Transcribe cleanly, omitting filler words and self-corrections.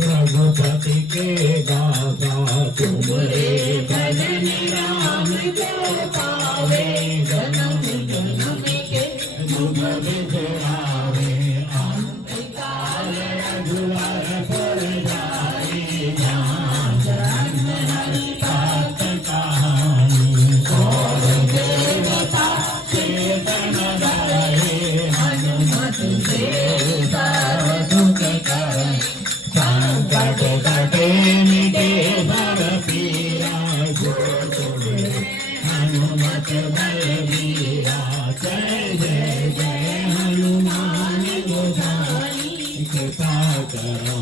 रघुपति के दाता तुमरे भजन राम को पावे जन्म जन्म के दुख बिसरावे अंत काल रघुवर पर जाए जहाँ जन्म हरि भक्त कहानी और देवता चेतन रहे हनुमत से दुख करे संकट कटे मिटे भव पीरा जो तुझे हनुमत बलबीरा जय जय जय हनुमान गोसाई कृपा करो